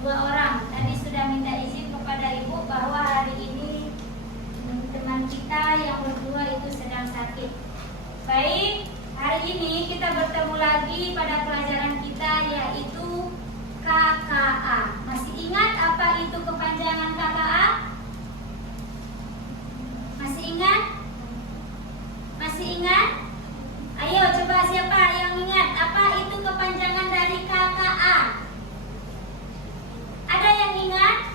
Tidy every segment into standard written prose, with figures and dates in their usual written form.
2 orang. Tadi sudah minta izin kepada ibu bahwa hari ini teman kita yang berdua itu sedang sakit. Baik, hari ini kita bertemu lagi pada pelajaran kita yaitu KKA. Masih ingat apa itu kepanjangan KKA? Masih ingat? Masih ingat? Ayo coba siapa yang ingat apa itu kepanjangan dari KKA? Ada yang ingat?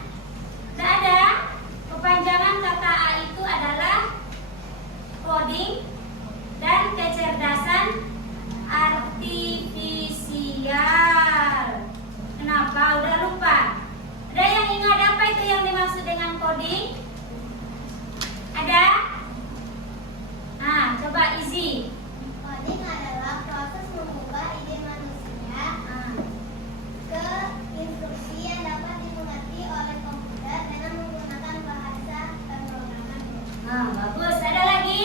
Tidak ada? Kepanjangan KKA itu adalah coding dan kecerdasan artifisial. Kenapa? Udah lupa? Ada yang ingat apa itu yang dimaksud dengan coding? Ada? Nah, coba isi. Coding adalah proses mengubah ide manusia ke instruksi yang dapat dimengerti oleh komputer dengan menggunakan bahasa pemrograman. Nah, bagus. Ada lagi?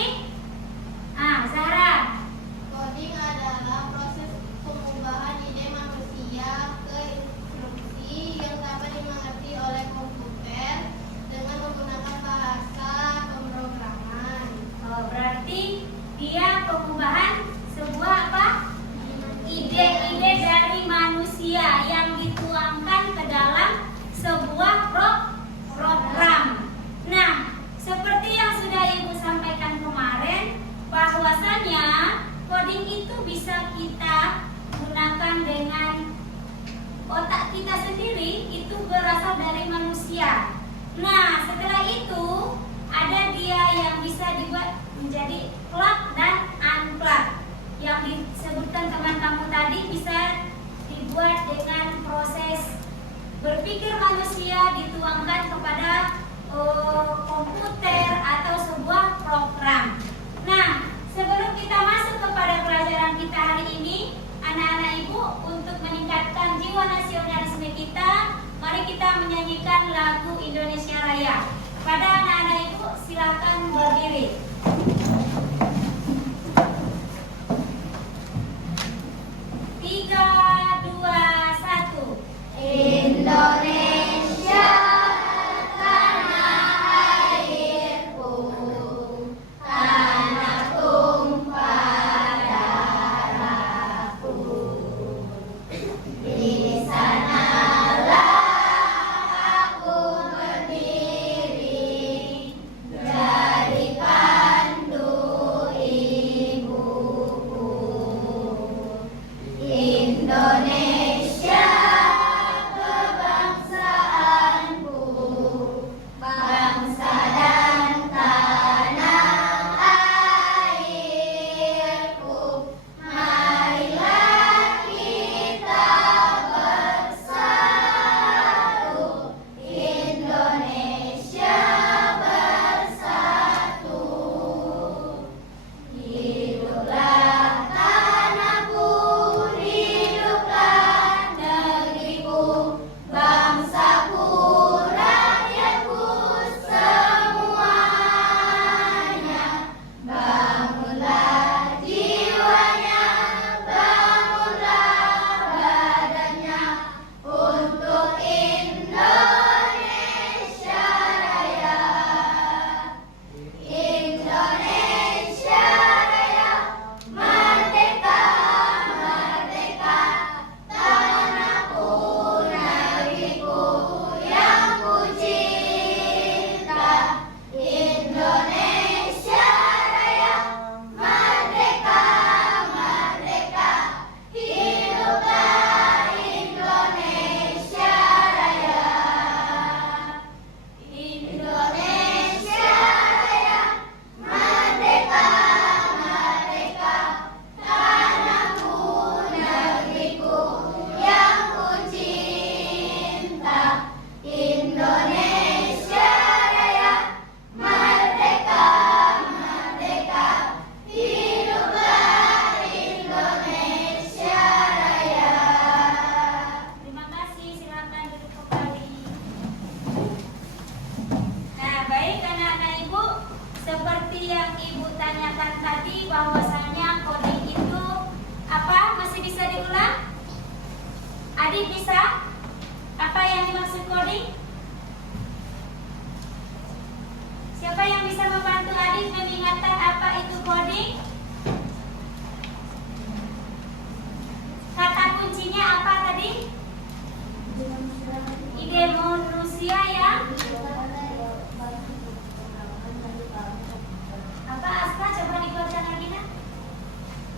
Sarah. Coding adalah proses pengubahan ide manusia ke instruksi yang dapat dimengerti oleh komputer dengan menggunakan bahasa pemrograman. Oh, berarti dia pengubahan sebuah apa? Ide-ide dari manusia yang dituangkan ke dalam sebuah program. Nah, seperti yang sudah Ibu sampaikan kemarin, bahwasanya coding itu bisa kita gunakan dengan otak kita sendiri, itu berasal dari manusia. Nah, setelah itu ada dia yang bisa dibuat menjadi plug dan unplug. Yang disebutkan teman kamu tadi bisa dibuat dengan proses berpikir manusia dituangkan kepada komputer atau sebuah program. Nah, sebelum kita masuk kepada pelajaran kita hari ini, anak-anak Ibu, untuk meningkatkan jiwa nasionalisme kita, mari kita menyanyikan lagu Indonesia Raya. Pada anak-anak Ibu, silakan berdiri. Tiga, dua, satu. Indonesia tanah airku, tanah tumpah darahku. Di sanalah aku berdiri daripada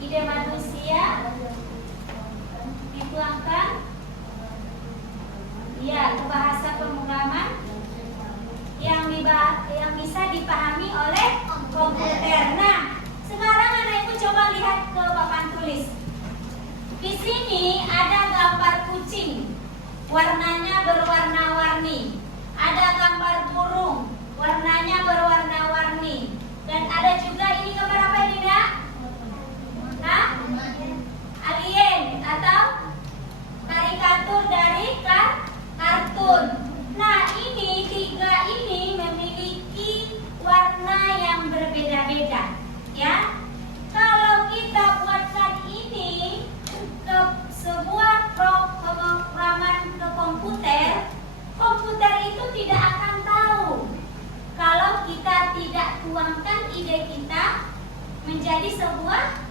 ide manusia dituangkan ya ke bahasa pemrograman yang bisa dipahami oleh komputer. Nah, sekarang anak ibu coba lihat ke papan tulis. Di sini ada gambar kucing, warnanya berwarna-warni. Ada gambar burung, warnanya berwarna-warni. Dan ada juga ini gambar apa ini, Nak? Hah? Alien atau karikatur dari kartun. Nah, ini tiga ini memiliki warna yang berbeda-beda, ya. Kalau kita buatkan ini ke sebuah pemrograman ke komputer, komputer itu tidak akan tahu kalau kita tidak tuangkan ide kita menjadi sebuah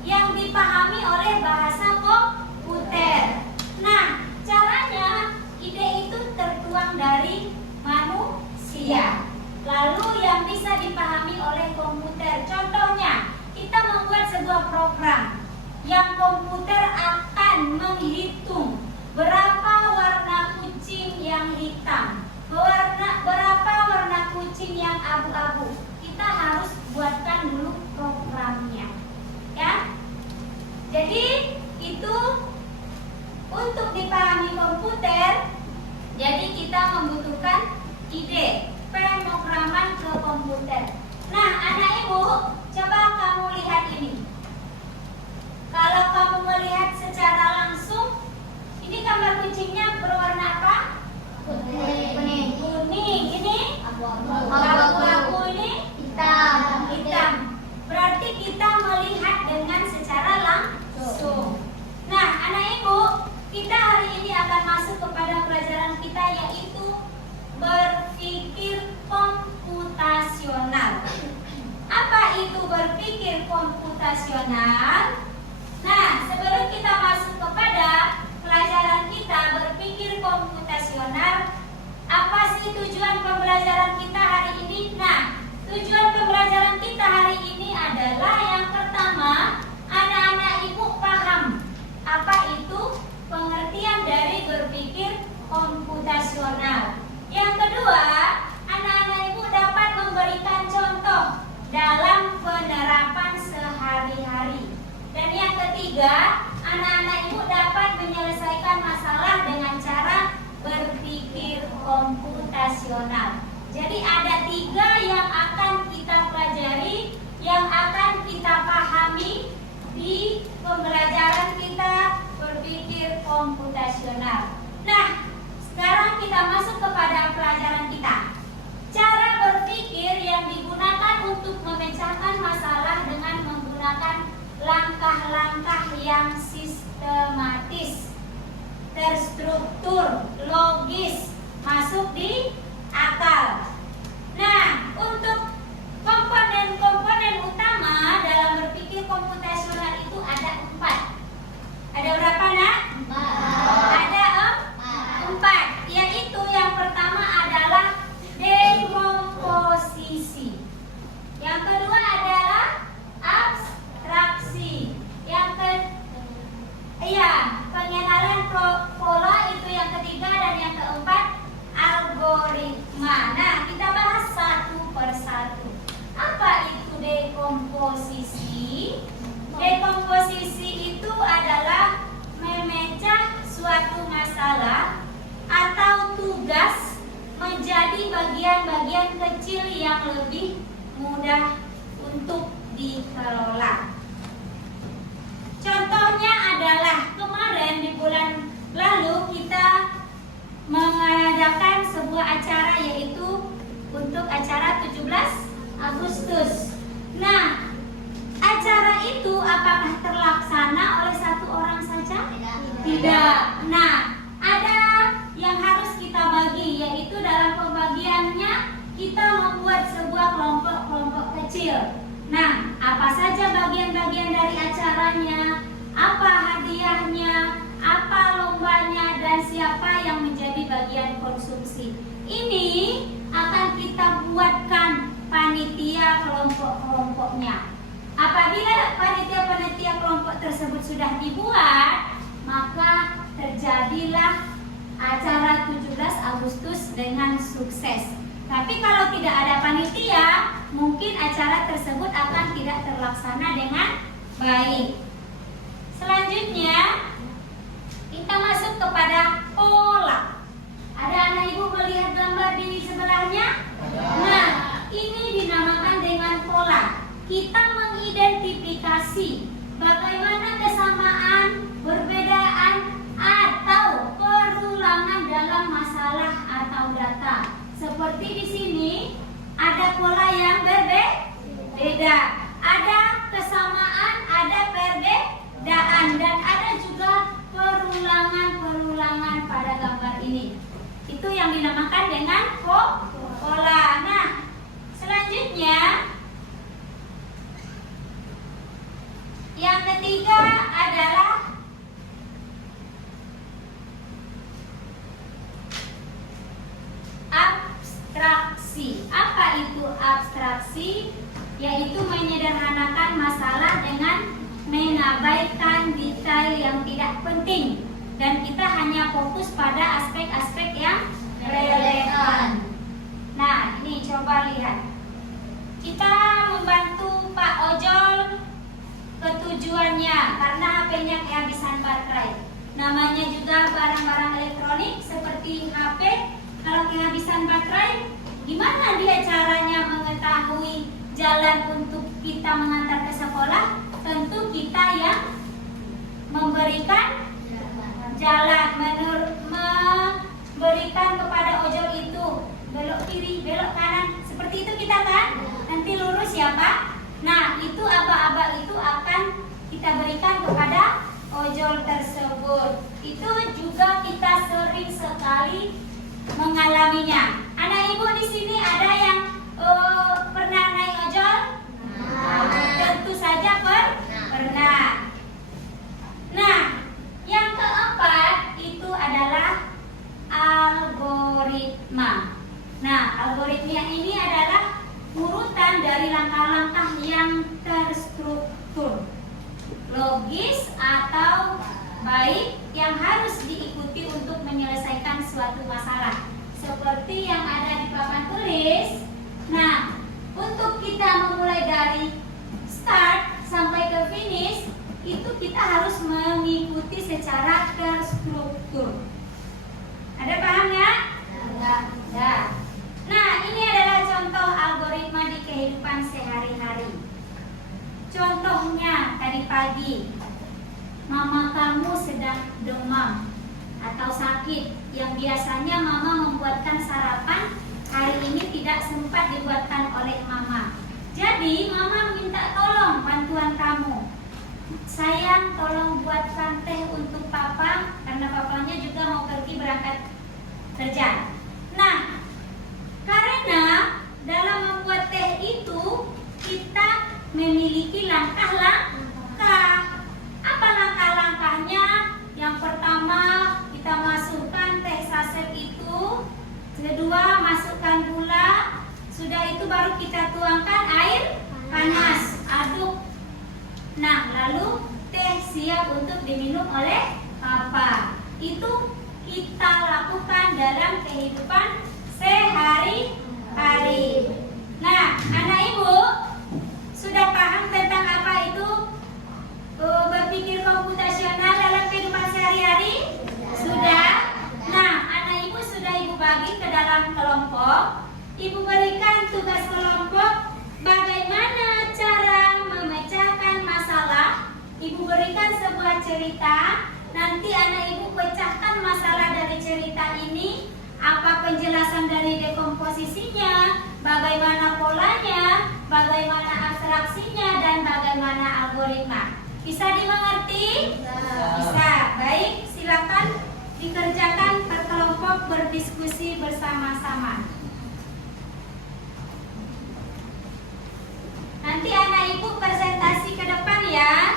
yang dipahami oleh bahasa komputer. Nah, caranya ide itu tertuang dari manusia, lalu yang bisa dipahami oleh komputer. Contohnya, kita membuat sebuah program yang komputer akan menghitung berapa warna kucing yang hitam, berapa warna kucing yang abu-abu. Kita harus buatkan dulu programnya, ya. Jadi itu untuk dipahami komputer, jadi kita membutuhkan ide pemrograman ke komputer. Nah, anak ibu, coba kamu lihat ini. Kalau kamu melihat secara langsung, ini gambar kucingnya berwarna apa? Kuning. Ini abu-abu, ini hitam. Berarti kita melihat dengan secara langsung. Nah, anak ibu, kita hari ini akan masuk kepada pelajaran kita, yaitu berpikir komputasional. Apa itu berpikir komputasional? Nah, sebelum kita masuk kepada pelajaran kita berpikir komputasional, apa sih tujuan pembelajaran kita hari ini? Nah, tujuan pembelajaran kita hari ini adalah yang pertama, anak-anak ibu paham apa itu pengertian dari berpikir komputasional. Yang kedua, anak-anak ibu dapat memberikan contoh dalam penerapan sehari-hari. Dan yang ketiga, anak-anak ibu dapat menyelesaikan masalah dengan cara berpikir komputasional. Jadi ada tiga yang akan kita pelajari, yang akan kita pahami di pembelajaran kita berpikir komputasional. Nah, sekarang kita masuk kepada pelajaran kita. Cara berpikir yang digunakan untuk memecahkan masalah dengan menggunakan langkah-langkah yang sistematis, terstruktur, logis, masuk di akal. Nah, untuk komponen-komponen utama dalam berpikir komputasional itu ada 4. Ada berapa, Nak? 4. Ada 4. Yaitu yang pertama adalah dekomposisi. Yang kedua adalah abstraksi. Pengenalan pola itu yang ketiga, dan yang keempat algoritma. Nah, kita bahas satu persatu. Apa itu dekomposisi? Dekomposisi itu adalah memecah suatu masalah atau tugas menjadi bagian-bagian kecil yang lebih mudah untuk dikelola. Contohnya adalah kemarin di bulan lalu kita mengadakan sebuah acara, yaitu untuk acara 17 Agustus. Nah, acara itu apakah terlaksana oleh satu orang saja? Tidak. Nah, ada yang harus kita bagi, yaitu dalam pembagiannya kita membuat sebuah kelompok-kelompok kecil. Nah, apa saja bagian-bagian dari acaranya, apa hadiahnya, apa lombanya, dan siapa yang menjadi bagian konsumsi. Ini akan kita buatkan panitia kelompok-kelompoknya. Apa panitia kelompok tersebut sudah dibuat, maka terjadilah acara 17 Agustus dengan sukses. Tapi kalau tidak ada panitia, mungkin acara tersebut akan tidak terlaksana dengan baik. Selanjutnya, kita masuk kepada pola. Ada anak ibu melihat gambar di sebelahnya? Nah, ini dinamakan dengan pola. Kita mengidentifikasi bagaimana kesamaan, perbedaan, atau perulangan dalam masalah atau data. Seperti di sini ada pola yang berbeda, ada kesamaan, ada perbedaan, dan ada juga perulangan pada gambar ini. Itu yang dinamakan dengan pola. Nah, selanjutnya yang ketiga adalah abstraksi. Apa itu abstraksi? Yaitu menyederhanakan masalah dengan mengabaikan detail yang tidak penting, dan kita hanya fokus pada aspek-aspek yang relevan. Nah, ini coba lihat. Kita membantu Pak Ojol ke tujuannya karena HP-nya kehabisan baterai. Namanya juga barang-barang elektronik seperti HP. Kalau kehabisan baterai, gimana dia caranya mengetahui jalan untuk kita mengantar ke sekolah? Tentu kita yang memberikan jalan, memberikan kepada ojol itu belok kiri, belok kanan. Seperti itu kita kan? Nanti lurus ya Pak. Nah, itu aba-aba itu akan kita berikan kepada ojol tersebut. Itu juga kita sering sekali mengalaminya. Anak ibu di sini ada yang pernah naik ojol? Tentu saja pernah. Nah, yang keempat itu adalah algoritma. Nah, algoritma ini adalah urutan dari langkah-langkah yang terstruktur, logis atau baik yang harus diikuti untuk menyelesaikan suatu masalah. Seperti yang ada di papan tulis. Nah, untuk kita memulai dari start sampai ke finish, itu kita harus mengikuti secara terstruktur. Ada paham ya? Enggak. Nah, ini adalah contoh algoritma di kehidupan sehari-hari. Contohnya tadi pagi, mama kamu sedang demam atau sakit, yang biasanya mama membuatkan sarapan, hari ini tidak sempat dibuatkan oleh mama. Jadi mama minta tolong bantuan kamu. Sayang, tolong buatkan teh untuk papa, karena papanya juga mau pergi berangkat kerja. Nah, karena dalam membuat teh itu kita memiliki langkah-langkah. Apa langkah-langkahnya? Yang pertama, kita masukkan teh saset itu. Kedua, masukkan gula. Sudah itu baru kita tuangkan air panas, aduk. Nah, lalu teh siap untuk diminum oleh papa. Itu kita lakukan dalam kehidupan sehari-hari. Nah, anak ibu sudah paham tentang apa itu berpikir komputasional dalam kehidupan sehari-hari? Sudah? Nah, anak ibu sudah ibu bagi ke dalam kelompok. Ibu berikan tugas kelompok bagaimana cara memecahkan masalah. Ibu berikan sebuah cerita. Nanti anak ibu pecahkan masalah dari cerita ini. Apa penjelasan dari dekomposisinya, bagaimana polanya, bagaimana abstraksinya, dan bagaimana algoritma. Bisa dimengerti? Bisa. Baik, silakan dikerjakan per kelompok, berdiskusi bersama-sama. Nanti anak ibu presentasi ke depan ya.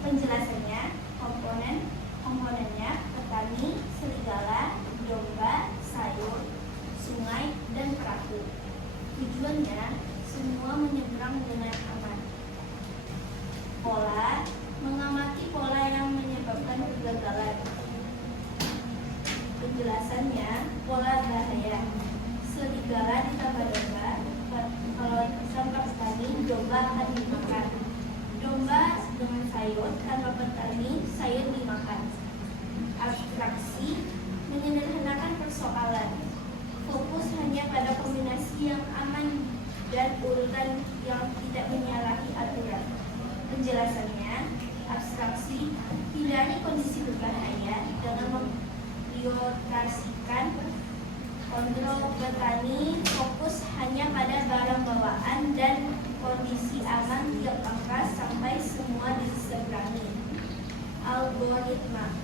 Penjelasannya, komponennya petani, serigala, domba, sayur, sungai, dan perahu. Tujuannya semua menyeberang dengan aman. Pola, mengamati pola yang menyebabkan kegagalan. Penjelasannya, pola bahaya. Serigala ditambah domba, kalau tanpa petani, domba akan dimakan. Domba dengan sayur, tanpa petani, sayur dimakan. Abstraksi, menyederhanakan persoalan. Fokus hanya pada kombinasi yang aman dan urutan yang tidak menyalahi aturan. Penjelasannya, abstraksi, hindari kondisi berbahaya dengan memprioritaskan. Kontrol petani, fokus hanya pada barang bawaan dan kondisi aman tiap langkah sampai semua diseberangi. Algoritma,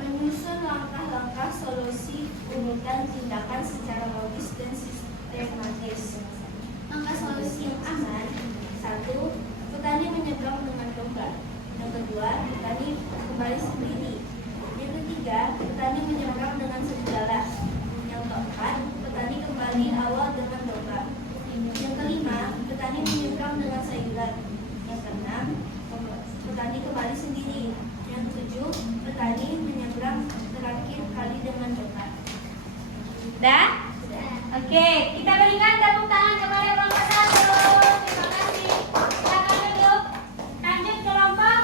menyusun langkah-langkah solusi urutan tindakan secara logis dan sistematis. Langkah solusi yang aman: 1. Petani menyeberang dengan domba. Yang kedua, petani kembali sendiri. Yang ketiga, petani menyeberang dengan serigala. Yang keempat, petani kembali awal dengan domba. Yang kelima, petani menyeberang dengan sayuran. Yang keenam, petani kembali sendiri. Yang ketujuh, petani menyeberang terakhir kali dengan domba. Dah? Oke, kita berikan tepuk tangan kepada kelompok 1. Terima kasih. Silakan duduk. Lanjut kelompok.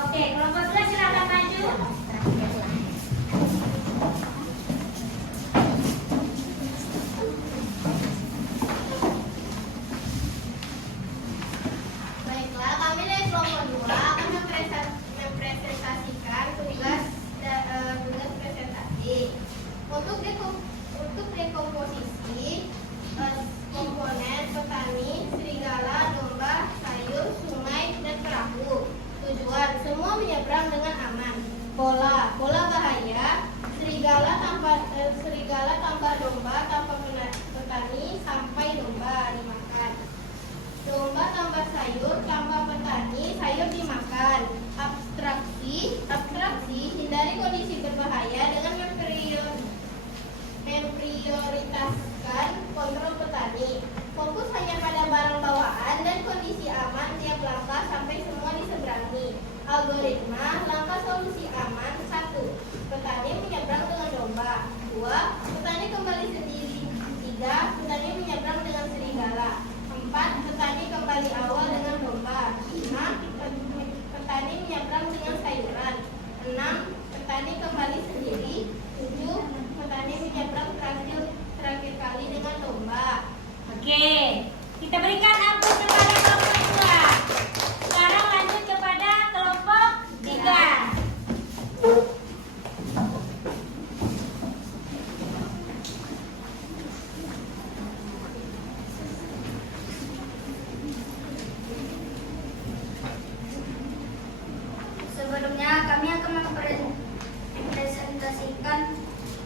Oke, kelompok 2 silakan maju. Baiklah, kami dari kelompok 2 akan mempresentasikan tugas presentasi. Untuk dekomposisi komponen petani, serigala, domba, sayur, sungai, dan perahu. Tujuan, semua menyeberang dengan aman. Pola bahaya, serigala tanpa domba, tanpa petani sampai domba dimakan. Domba tanpa sayur, tanpa petani, sayur dimakan. Abstraksi, hindari kondisi berbahaya dengan memprioritaskan kontrol petani. Fokus hanya pada barang bawaan dan kondisi aman tiap langkah sampai semua diseberangi. Algoritma, langkah solusi aman: 1. Petani menyeberang dengan domba. 2. Petani kembali sendiri. 3. Petani menyeberang dengan serigala. 4. Petani kembali awal dengan domba. 5. Petani menyeberang dengan sayuran. 6. Petani kembali sendiri. 7. Petani menyeberang terakhir kali dengan domba. Oke, kita berikan aplaus kepada kelompok 2. Sekarang lanjut kepada kelompok 3. Sebelumnya kami akan mempresentasikan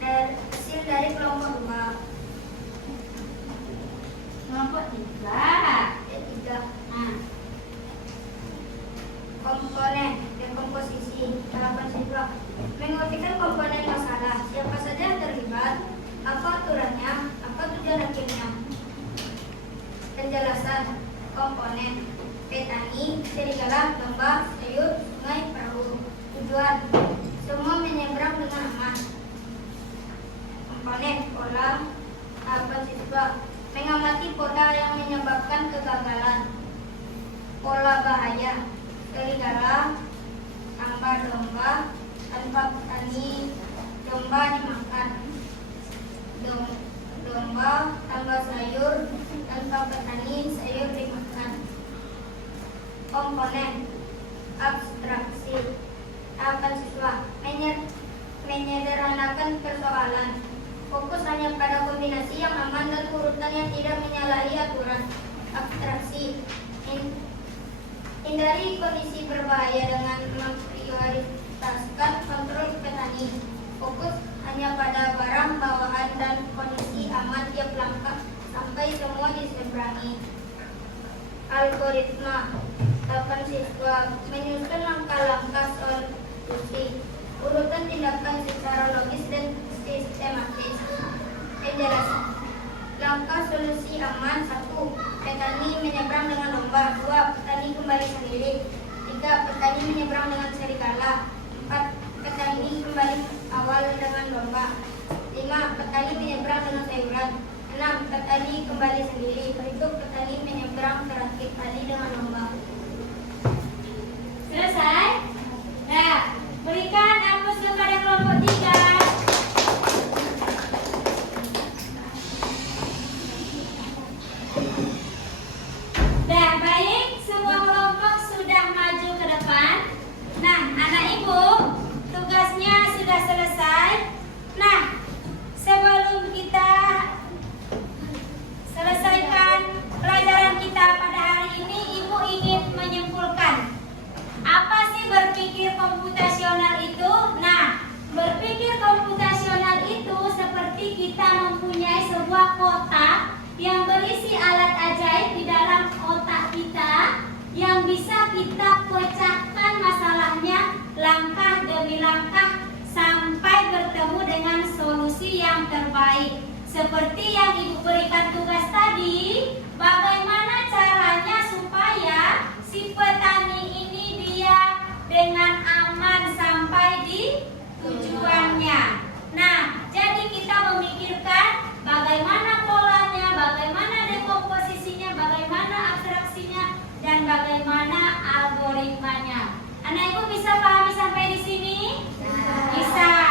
hasil dari kelompok 2. Kelompok 3. Komponen dekomposisi. Tahapan siswa mengertikan komponen masalah. Siapa saja yang terlibat, apa aturannya, apa tujuan akhirnya. Penjelasan komponen: petani, serigala, domba, sayur, sungai, perahu. Tujuan, semua menyeberang dengan aman. Komponen pola. Tahapan siswa mengamati pola yang menyebabkan kegagalan. Pola bahaya: serigala tanpa domba, tanpa petani, domba dimakan. Domba tanpa sayur, tanpa petani, sayur dimakan. Komponen abstraksi. Tahapan siswa menyederhanakan persoalan. Fokus hanya pada kombinasi yang aman dan urutan yang tidak menyalahi aturan. Abstraksi, hindari kondisi berbahaya dengan memprioritaskan kontrol petani. Fokus hanya pada barang bawaan dan kondisi aman tiap langkah sampai semua diseberangi. Algoritma, Tahapan siswa menyusun langkah-langkah solusi, urutan tindakan secara logis dan sistematis. Penjelasan langkah solusi aman. 1. Petani menyeberang dengan lomba. 2. Petani kembali sendiri. 3. Petani menyeberang dengan serigala. 4. Petani kembali awal dengan lomba. 5. Petani menyeberang dengan sayuran. 6. Petani kembali sendiri. Berikut petani menyeberang terakhir kali dengan lomba. Selesai? Nah, berikan aplaus kepada kelompok 3. Dah, baik, semua kelompok sudah maju ke depan. Nah, anak ibu, tugasnya sudah selesai. Nah, sebelum kita selesaikan pelajaran kita pada hari ini, ibu ingin menyimpulkan apa sih berpikir komputasional itu? Nah, berpikir komputasional itu seperti kita mempunyai sebuah kotak yang berisi alat ajaib di dalam otak kita yang bisa kita pecahkan masalahnya langkah demi langkah sampai bertemu dengan solusi yang terbaik. Seperti yang ibu berikan tugas tadi, bagaimana caranya supaya si petani ini dia dengan aman sampai di tujuannya. Nah, jadi kita memikirkan bagaimana polanya, bagaimana dekomposisinya, bagaimana abstraksinya, dan bagaimana algoritmanya. Anak ibu bisa pahami sampai di sini? Bisa.